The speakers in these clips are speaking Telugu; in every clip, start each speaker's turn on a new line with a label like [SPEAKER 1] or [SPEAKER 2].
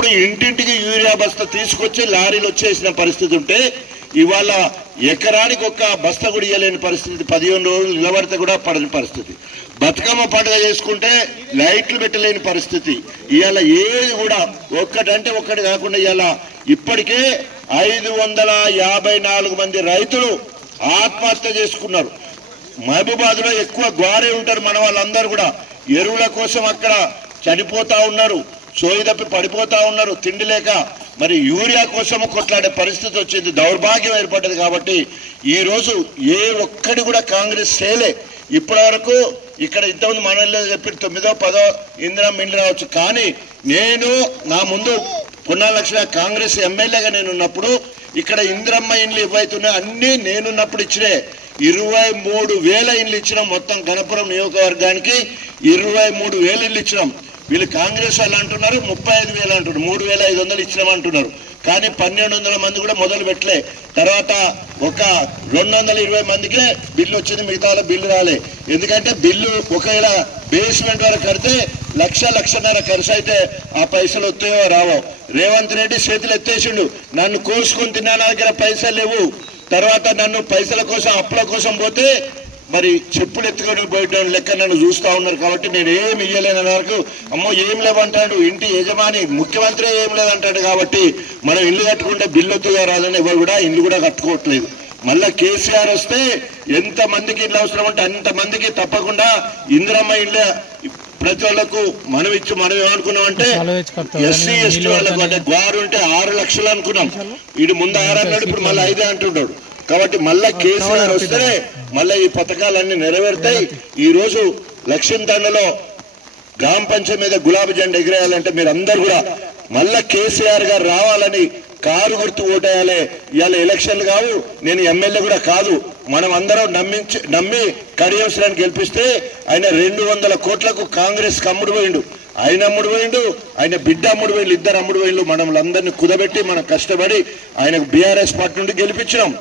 [SPEAKER 1] ఇప్పుడు ఇంటింటికి యూరియా బస్తా తీసుకొచ్చి లారీలు వచ్చేసిన పరిస్థితి ఉంటే ఇవాళ ఎకరానికి ఒక్క బస్తా కూడా ఇవ్వలేని పరిస్థితి. పదిహేను రోజులు నిలబడితే కూడా పడని పరిస్థితి. బతుకమ్మ పండుగ చేసుకుంటే లైట్లు పెట్టలేని పరిస్థితి. ఇవాళ ఏది కూడా ఒక్కటంటే ఒక్కటి కాకుండా ఇవాళ ఇప్పటికే ఐదు వందల యాభై నాలుగు మంది రైతులు ఆత్మహత్య చేసుకున్నారు. మహబూబాద్లో ఎక్కువ గ్వారే ఉంటారు మన వాళ్ళందరూ కూడా. ఎరువుల కోసం అక్కడ చనిపోతా ఉన్నారు. సోయి తప్పి పడిపోతా ఉన్నారు. తిండి లేక మరి యూరియా కోసం కొట్లాడే పరిస్థితి వచ్చింది. దౌర్భాగ్యం ఏర్పడ్డది కాబట్టి ఈ రోజు ఏ ఒక్కడి కూడా కాంగ్రెస్ చేయలే. ఇప్పటి వరకు ఇక్కడ ఇంతకుముందు మనలో చెప్పి తొమ్మిదో పదో ఇందిరా మిండి రావచ్చు. కానీ నేను నా ముందు పొన్నాల కాంగ్రెస్ ఎమ్మెల్యేగా నేను ఉన్నప్పుడు ఇక్కడ ఇందిరమ్మ ఇండ్లు ఇవ్వైతున్నాయి అన్నీ నేనున్నప్పుడు ఇచ్చినే ఇరవై మూడు వేల ఇండ్లు ఇచ్చినాం మొత్తం గణపురం నియోజకవర్గానికి. ఇరవై మూడు వేల ఇండ్లు ఇచ్చినాం. వీళ్ళు కాంగ్రెస్ వాళ్ళు అంటున్నారు ముప్పై ఐదు వేలు అంటున్నారు మూడు వేల ఐదు వందలు ఇచ్చినామంటున్నారు. కానీ పన్నెండు వందల మంది కూడా మొదలు పెట్టలే. తర్వాత ఒక రెండు వందల ఇరవై మందికే బిల్లు వచ్చింది మిగతా వాళ్ళ బిల్లు రాలే. ఎందుకంటే బిల్లు ఒకవేళ బేస్మెంట్ వరకు కడితే లక్ష లక్షన్నర ఖర్చు అయితే ఆ పైసలు వస్తాయో రావో. రేవంత్ రెడ్డి చేతులు ఎత్తేసిండు నన్ను కోసుకొని తిన్నా నా దగ్గర పైసలు లేవు. తర్వాత నన్ను పైసల కోసం అప్పుల కోసం పోతే మరి చెప్పులు ఎత్తుకొని పోయడం లెక్క నన్ను చూస్తా ఉన్నారు కాబట్టి నేను ఏమి ఇయ్యలేని వరకు అమ్మో ఏం లేవంటాడు ఇంటి యజమాని ముఖ్యమంత్రి ఏం లేదంటాడు కాబట్టి మనం ఇల్లు కట్టుకుంటే బిల్లు వద్దుగా రాదని ఎవరు కూడా ఇల్లు కూడా కట్టుకోవట్లేదు. మళ్ళా కేసీఆర్ వస్తే ఎంత మందికి ఇల్లు అవసరం అంటే అంత మందికి తప్పకుండా ఇందిరమ్మ ఇల్లు ప్రతి వాళ్ళకు మనం ఇచ్చి మనం ఏమనుకున్నాం అంటే ఎస్సీ ఎస్టీ వాళ్ళకు అంటే గ్వారు ఉంటే ఆరు లక్షలు అనుకున్నాం. ఇది ముందు ఆరు అన్నాడు ఇప్పుడు మళ్ళీ ఐదే అంటున్నాడు. కాబట్టి మళ్ళా కేసీఆర్ వస్తే మళ్ళీ ఈ పథకాలన్నీ నెరవేరుతాయి. ఈ రోజు లక్ష్యం తండలో గ్రామ పంచాయతీ మీద గులాబీ జెండా ఎగిరేయాలంటే మీరు అందరు కూడా మళ్ళా కేసీఆర్ గారు రావాలని కారు గుర్తు ఓటేయాలి ఇవాళ ఎలక్షన్లు కావు. నేను ఎమ్మెల్యే కూడా కాదు. మనం అందరం నమ్మించి నమ్మి కడియంశ్రాన్ని గెలిపిస్తే ఆయన రెండు వందల కోట్లకు కాంగ్రెస్ అమ్ముడు పోయిండు. ఆయన అమ్ముడు పోయిండు ఆయన బిడ్డ అమ్ముడు పోయిండు ఇద్దరు అమ్ముడు పోయిండు. మనం అందరినీ కుదబెట్టి మనం కష్టపడి ఆయనకు బీఆర్ఎస్ పార్టీ నుండి గెలిపించినాం.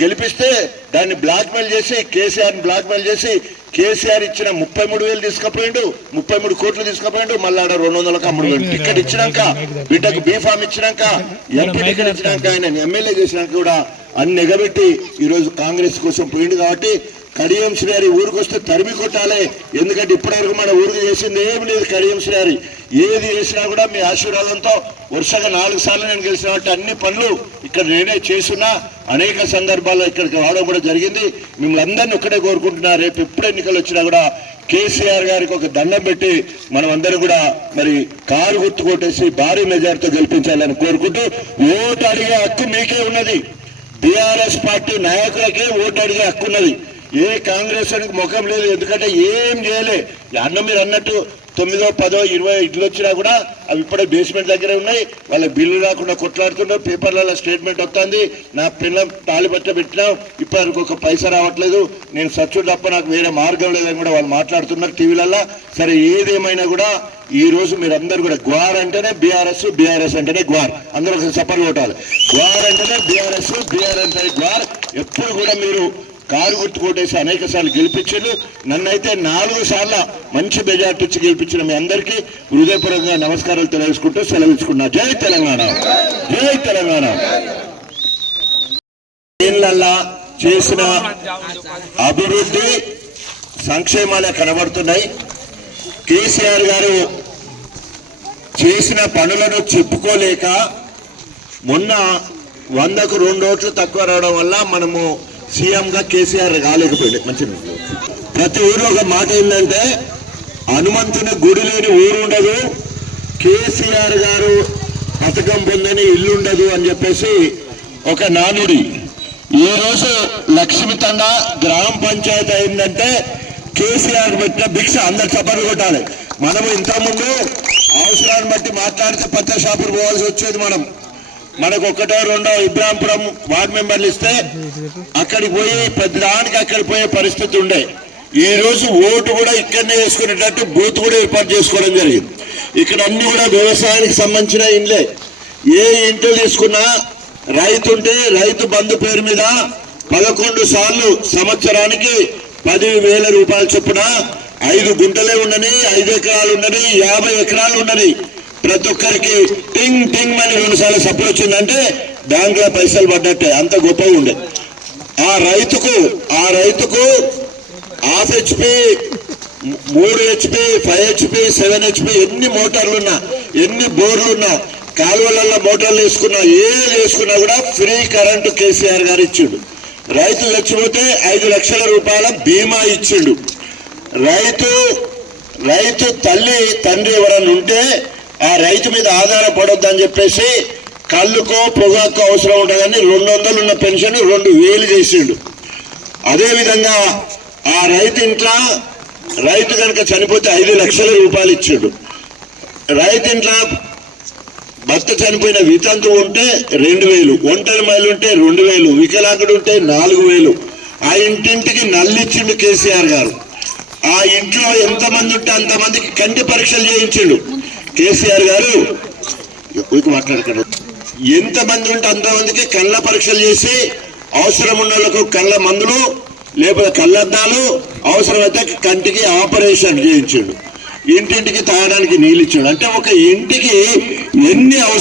[SPEAKER 1] గెలిపిస్తే దాన్ని బ్లాక్ మెయిల్ చేసి కేసీఆర్ బ్లాక్ మెయిల్ చేసి కేసీఆర్ ఇచ్చిన ముప్పై మూడు వేలు తీసుకుపోయిండు ముప్పై మూడు కోట్లు తీసుకుపోయిండు మళ్ళీ ఆడ రెండు వందలకు అమ్ముడు టికెట్ ఇచ్చినాక బిడ్డకు బీఫామ్ ఇచ్చినాక ఎంపీ టికెట్ ఇచ్చినాక ఆయన ఎమ్మెల్యే చేసినాక కూడా అన్ని ఎగబెట్టి ఈ రోజు కాంగ్రెస్ కోసం పోయిండు కాబట్టి కడియం శ్రీహారి ఊరికి వస్తే తరిమి కొట్టాలి. ఎందుకంటే ఇప్పటివరకు మన ఊరికి చేసింది ఏమి లేదు కడియం శ్రీహారి. ఏది చేసినా కూడా మీ ఆశీర్వాదంతో వరుసగా నాలుగు సార్లు నేను గెలిచిన అన్ని పనులు ఇక్కడ నేనే చేస్తున్నా. అనేక సందర్భాల్లో ఇక్కడికి రావడం కూడా జరిగింది. మిమ్మల్ని అందరినీ ఒక్కడే కోరుకుంటున్నా రేపు ఎప్పుడు ఎన్నికలు వచ్చినా కూడా కేసీఆర్ గారికి ఒక దండం పెట్టి మనం అందరం కూడా మరి కారు గుర్తు కొట్టేసి భారీ మెజార్టీతో గెలిపించాలని కోరుకుంటూ ఓటు అడిగే హక్కు మీకే ఉన్నది. బీఆర్ఎస్ పార్టీ నాయకులకే ఓటు అడిగే హక్కు ఉన్నది. ఏ కాంగ్రెస్ అని ముఖం లేదు ఎందుకంటే ఏం చేయలే. అన్న మీరు అన్నట్టు తొమ్మిదో పదో ఇరవై ఇట్లు వచ్చినా కూడా అవి ఇప్పుడే బేస్మెంట్ దగ్గరే ఉన్నాయి. వాళ్ళ బిల్లు రాకుండా కొట్లాడుతున్నారు. పేపర్లలో స్టేట్మెంట్ వస్తుంది. నా పిల్లలు తాళిపట్ట పెట్టినాం. ఇప్పటివరకు ఒక పైసా రావట్లేదు. నేను సచ్చు తప్ప నాకు వేరే మార్గం లేదని కూడా వాళ్ళు మాట్లాడుతున్నారు టీవీలలో సరే ఏదేమైనా కూడా ఈ రోజు మీరందరూ కూడా గ్వార్ అంటేనే బీఆర్ఎస్ బీఆర్ఎస్ అంటేనే గ్వార్. అందరూ ఒకసారి సపర్ కొట్టాలి. గ్వార్ అంటేనే బీఆర్ఎస్ బీఆర్ఎస్ అంటే గ్వార్. ఎప్పుడు కూడా మీరు కారు గుర్తు కొట్టేసి అనేక సార్లు గెలిపించారు. నన్నైతే నాలుగు సార్లు మంచి మెజార్టీ వచ్చి గెలిపించిన మీ అందరికీ హృదయపూర్వకంగా నమస్కారాలు తెలియజేసుకుంటూ సెలవించుకున్నా జై తెలంగాణ! జై తెలంగాణ! దీనిలల్లా చేసిన అభివృద్ధి సంక్షేమాలే కనబడుతున్నాయి. కేసీఆర్ గారు చేసిన పనులను చెప్పుకోలేక మొన్న వందకు రెండు ఓట్లు తక్కువ రావడం వల్ల మనము సీఎంగా కేసీఆర్ కాలేకపోయాడు మంచి ప్రతి ఊర్లో ఒక మాట ఏంటంటే హనుమంతుని గుడి లేని ఊరు ఉండదు కేసీఆర్ గారు పథకం పొందని ఇల్లు ఉండదు అని చెప్పేసి ఒక నానుడి. ఈ రోజు లక్ష్మి తండ గ్రామ పంచాయతీ అయిందంటే కేసీఆర్ పెట్టిన భిక్ష అందరు చప్పట్లు కొట్టాలి. మనము ఇంతకుముందు అవసరాన్ని బట్టి మాట్లాడితే పచ్చ షాపులు పోవాల్సి వచ్చేది మనం. మనకు ఒకటో రెండో ఇబ్రాంపురం వార్డు మెంబర్లు ఇస్తే అక్కడికి పోయి పెద్దదానికి అక్కడికి పోయే పరిస్థితి ఉండే. ఈ రోజు ఓటు కూడా ఇక్కడనే వేసుకునేటట్టు బూత్ కూడా ఏర్పాటు చేసుకోవడం జరిగింది. ఇక్కడ అన్ని కూడా వ్యవసాయానికి సంబంధించిన ఇండ్లే. ఏ ఇంట్లో తీసుకున్నా రైతు ఉంటే రైతు బంధు పేరు మీద పదకొండు సార్లు సంవత్సరానికి పది వేల రూపాయల చొప్పున ఐదు గుంటలే ఉండని ఐదు ఎకరాలు ఉండని యాభై ఎకరాలు ఉండని ప్రతి ఒక్కరికి టింగ్ టింగ్ అని రెండు సార్లు సపోర్ట్ వచ్చిందంటే దాంట్లో పైసలు పడ్డట్టే అంత గొప్పగా ఉండే. ఆ రైతుకు ఆ రైతుకు హాఫ్ హెచ్పి మూడు HP five HP seven HP ఎన్ని మోటార్లున్నా ఎన్ని బోర్లున్నా కాలువలలో మోటార్లు వేసుకున్నా ఏది వేసుకున్నా కూడా ఫ్రీ కరెంటు కేసీఆర్ గారు ఇచ్చిండు. రైతు చచ్చిపోతే ఐదు లక్షల రూపాయల బీమా ఇచ్చిండు. రైతు రైతు తల్లి తండ్రి ఎవరన్నా ఉంటే రైతు మీద ఆధారపడొద్దని చెప్పేసి కళ్ళుకో పొగాకో అవసరం ఉంటుందని రెండు వందలు ఉన్న పెన్షన్ రెండు వేలు చేసిండు. అదేవిధంగా ఆ రైతు ఇంట్లో రైతు కనుక చనిపోతే ఐదు లక్షల రూపాయలు ఇచ్చిండు. రైతు ఇంట్లో భర్త చనిపోయిన వితంతు ఉంటే రెండు వేలు ఒంటరి మైలు ఉంటే రెండు వేలు వికలాంగుడు ఉంటే నాలుగు వేలు. ఆ ఇంటింటికి నల్లిచ్చిండు కేసీఆర్ గారు. ఆ ఇంట్లో ఎంతమంది ఉంటే అంతమందికి కంటి పరీక్షలు చేయించిండు. కేసీఆర్ గారు ఊరికి ఎంత ఎంతమంది ఉంటే అంతమందికి కళ్ళ పరీక్షలు చేసి అవసరం ఉన్న వాళ్ళకు కళ్ళ మందులు లేకపోతే కళ్ళద్దాలు అవసరమైతే కంటికి ఆపరేషన్ చేయించాడు. ఇంటింటికి తాగడానికి నీళ్ళు ఇచ్చాడు. అంటే ఒక ఇంటికి ఎన్ని అవసరం